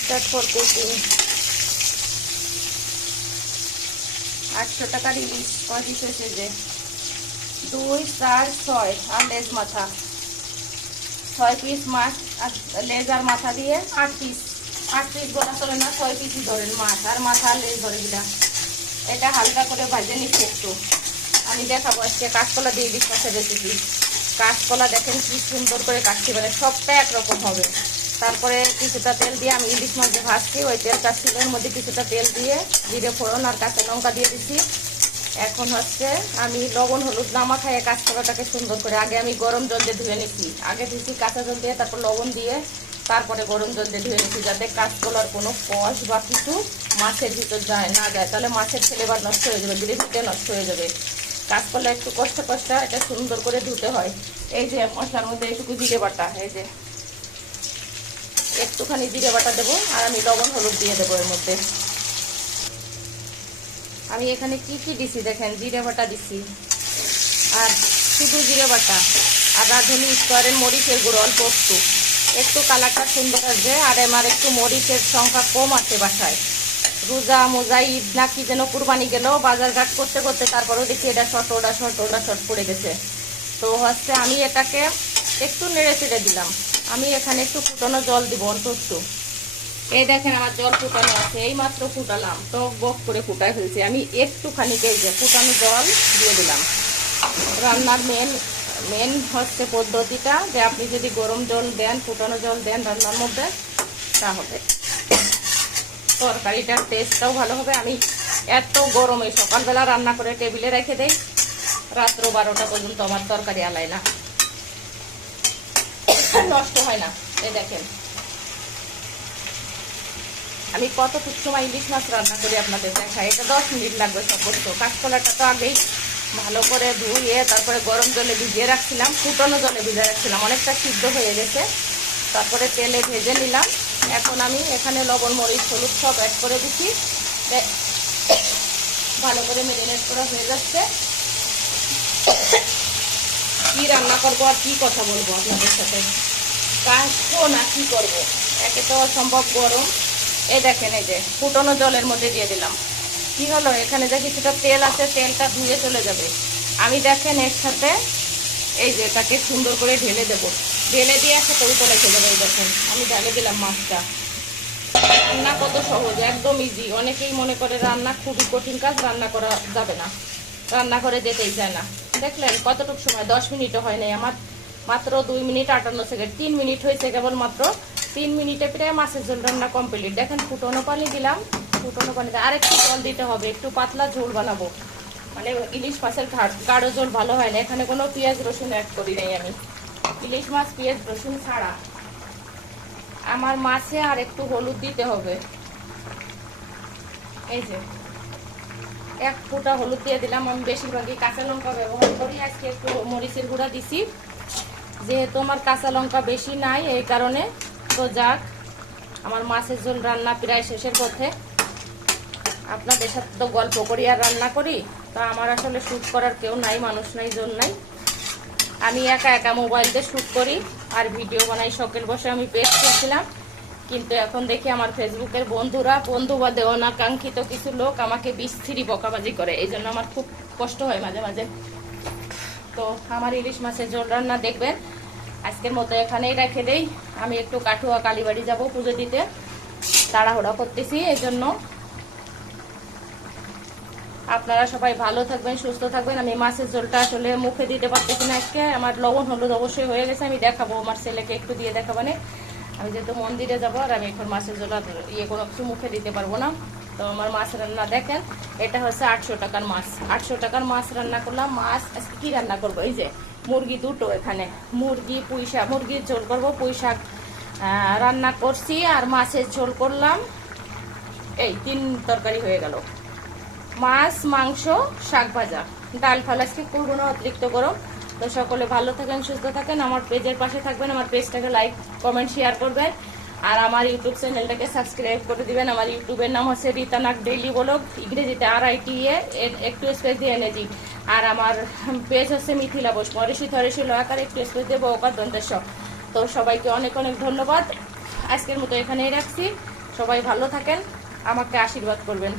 Start for cooking. 800 টাকার ইলিশ 5 piece এসেছে, 2, 4, 6 আর লেজ মাথা 6 পিস মাছ আর লেজ আর মাথা দিয়ে 8 পিস। 8 পিস বলা চলে না, 6 পিসই ধরেন মাছ আর মাথা আর লেজ ধরে দিলাম। এটা হালকা করে ভাজে নিচ্ছি একটু। আমি দেখাবো আজকে কাঁচকলা দিয়ে ইলিশ মাছের রেসিপি। কাঁচকলা দেখেন কি সুন্দর করে কাটছি, মানে সবটা একরকম হবে। তারপরে কিছুটা তেল দিয়ে আমি ইলিশ মাছ যে ভাজছি ওই তেলটা শিলের মধ্যে কিছুটা তেল দিয়ে জিরে ফোড়ন আর কাঁচা লঙ্কা দিয়ে দিচ্ছি। এখন হচ্ছে আমি লবণ হলুদ নামা খাইয়ে কাঁচকলাটাকে সুন্দর করে আগে আমি গরম জল দিয়ে ধুয়ে নিচ্ছি। আগে দিচ্ছি কাঁচা জল দিয়ে, তারপর লবণ দিয়ে, তারপরে গরম জল দিয়ে ধুয়ে নিচ্ছি, যাতে কাঁচকলার কোনো কষ বা কিছু মাছের ভিতর যায় না যায়, তাহলে মাছের ফ্লেভার নষ্ট হয়ে যাবে, গ্রেভিটা নষ্ট হয়ে যাবে। কাঁচকলা একটু কষ্ট এটা সুন্দর করে ধুতে হয়। এই যে মশলার মধ্যে একটু জিরে বাটা, এই যে একটুখানি জিরে বাটা দেবো আর আমি লবণ হলুদ দিয়ে দেবো এর মধ্যে। আমি এখানে কি কি দিছি দেখেন, জিরে বাটা দিছি আর শুধু জিরে বাটা আর রাঁধুনি স্কোয়ারের মরিচের গুঁড়ো অল্প একটু কালারটা সুন্দর আসবে। আর আমার একটু মরিচের সংখ্যা কম আছে বাসায়, রোজা মোজা ঈদ না কি যেন কুরবানি গেল বাজারঘাট করতে করতে, তারপরেও দেখি এটা শর্ট পড়ে গেছে। তো হচ্ছে আমি এটাকে একটু নেড়ে চেড়ে দিলাম। আমি এখানে একটু ফুটানো জল দিব অল্প একটু। এই দেখেন আমার জল ফুটানো আছে, এই মাত্র ফুটালাম, টক বক করে ফুটাই ফেলছি। আমি একটুখানি যে ফুটানো জল দিয়ে দিলাম। রান্নার মেন হচ্ছে পদ্ধতিটা যে আপনি যদি গরম জল দেন, ফুটানো জল দেন রান্নার মধ্যে, তাহলে তরকারিটার টেস্টটাও ভালো হবে। আমি এত গরমে সকালবেলা রান্না করে টেবিলে রেখে দেই, রাত্র 12টা পর্যন্ত আমার তরকারি আলাই না, নষ্ট হয় না। এই দেখেন আমি কতটুকু সময় ইলিশ মাছ রান্না করি আপনাদের দেখাই। এটা 10 মিনিট লাগবে সর্বোচ্চ। কাঁচকলাটা তো আগেই ভালো করে ধুয়ে তারপরে গরম জলে ভিজিয়ে রাখছিলাম, ফুটানো জলে ভিজিয়ে রাখছিলাম, অনেকটা সিদ্ধ হয়ে গেছে। তারপরে তেলে ভেজে নিলাম। এখন আমি এখানে লবণ মরিচ হলুদ সব অ্যাড করে দিচ্ছি, ভালো করে ম্যারিনেট করা হয়ে যাচ্ছে। কি রান্না করবো আর কি কথা বলবো আপনাদের সাথে, কাশবো না কি করবো, একে তো অসম্ভব গরম। এই দেখেন এই যে ফুটানো জলের মধ্যে দিয়ে দিলাম। কি হলো, এখানে যে কিছুটা তেল আছে তেলটা ধুয়ে চলে যাবে। আমি দেখেন এর সাথে এই যে এটাকে সুন্দর করে ঢেলে দেবো, ঢেলে দিয়ে একসাথে উঠে রেখে দেবো। এই দেখেন আমি ঢেলে দিলাম মাছটা। রান্না কত সহজ, একদম ইজি। অনেকেই মনে করে রান্না খুবই কঠিন কাজ, রান্না করা যাবে না, রান্না করে যেতেই চায় না। দেখলেন কতটুকু সময়, 10 মিনিটও হয় নাই আমার, মাত্র 2 মিনিট 58 সেকেন্ড, 3 মিনিট হয়েছে কেবল মাত্র। 3 মিনিটে প্রায় মাছের ঝোল রান্না কমপ্লিট। দেখেন ফুটানো পানি দিলাম, ফুটানো পানিতে আরেকটু জল দিতে হবে, একটু পাতলা ঝোল বানাবো, মানে ইলিশ মাছের গাঢ় ঝোল ভালো হয় না। এখানে কোনো পেঁয়াজ রসুন অ্যাড করি নাই আমি, ইলিশ মাছ পেঁয়াজ রসুন ছাড়া। আমার মাছে আর একটু হলুদ দিতে হবে, এই যে 1 ফুটা হলুদ দিয়ে দিলাম। আমি বেশিরভাগই কাঁচা লঙ্কা ব্যবহার করি, আজকে একটু মরিচের গুঁড়া দিছি যেহেতু আমার কাঁচা লঙ্কা বেশি নাই এই কারণে। তো যাক, আমার মাছের ঝোল রান্না প্রায় শেষের পথে। আপনাদের সাথে তো গল্প করি আর রান্না করি, তা আমার আসলে শ্যুট করার কেউ নাই, মানুষ নাই, জন নাই। আমি একা মোবাইল দিয়ে শ্যুট করি আর ভিডিও বানাই। শখের বসে আমি পেজ করছিলাম, কিন্তু এখন দেখি আমার ফেসবুকের বন্ধু বা অনাকাঙ্ক্ষিত কিছু লোক আমাকে বিস্তৃতি বকাবাজি করে, এই জন্য আমার খুব কষ্ট হয় মাঝে মাঝে। তো আমার ইলিশ মাছের ঝোল রান্না দেখবেন। আজকের মতো এখানেই রেখে দেই। আমি একটু কাঠুয়া কালীবাড়ি যাব পুজো দিতে, তাড়াহুড়া করতেছি, এই জন্য। আপনারা সবাই ভালো থাকবেন, সুস্থ থাকবেন। আমি মাছের ঝোলটা আসলে মুখে দিতে পারতেছি না আজকে, আমার লবণ হলুদ অবশ্যই হয়ে গেছে, আমি দেখাবো, আমার ছেলেকে একটু দিয়ে দেখাবানে। আমি যেহেতু মন্দিরে যাবো আর আমি এখন মাছের ঝোল কোনো কিছু মুখে দিতে পারবো না। তো আমার মাছ রান্না দেখেন, এটা হচ্ছে 800 টাকার মাছ। 800 টাকার মাছ রান্না করলাম। মাছ আজকে কি রান্না করবো, এই যে মুরগি দুটো, এখানে মুরগি পুঁই শাক, মুরগির ঝোল করবো, পুঁই শাক রান্না করছি আর মাছের ঝোল করলাম। এই 3 তরকারি হয়ে গেল, মাছ মাংস শাক ভাজা, ডাল ফাল আজকে করবো না, অতিরিক্ত গরম। তো সকলে ভালো থাকেন, সুস্থ থাকেন, আমার পেজের পাশে থাকবেন, আমার পেজটাকে লাইক কমেন্ট শেয়ার করবেন, আর আমার ইউটিউব চ্যানেলটাকে সাবস্ক্রাইব করে দিবেন। আমার ইউটিউবের নাম হচ্ছে রিতা নাগ ডেইলি ব্লগ, ইংরেজিতে RITA, একটু স্পেস দিয়ে এনেছি। আর আমার পেজ হচ্ছে মিথিলা বোস, মরিষি থরেশি লয়াকার, একটু স্পেস দিয়ে বউকার দন্তেশ্বর। তো সবাইকে অনেক অনেক ধন্যবাদ। আজকের মতো এখানেই রাখছি। সবাই ভালো থাকেন, আমাকে আশীর্বাদ করবেন।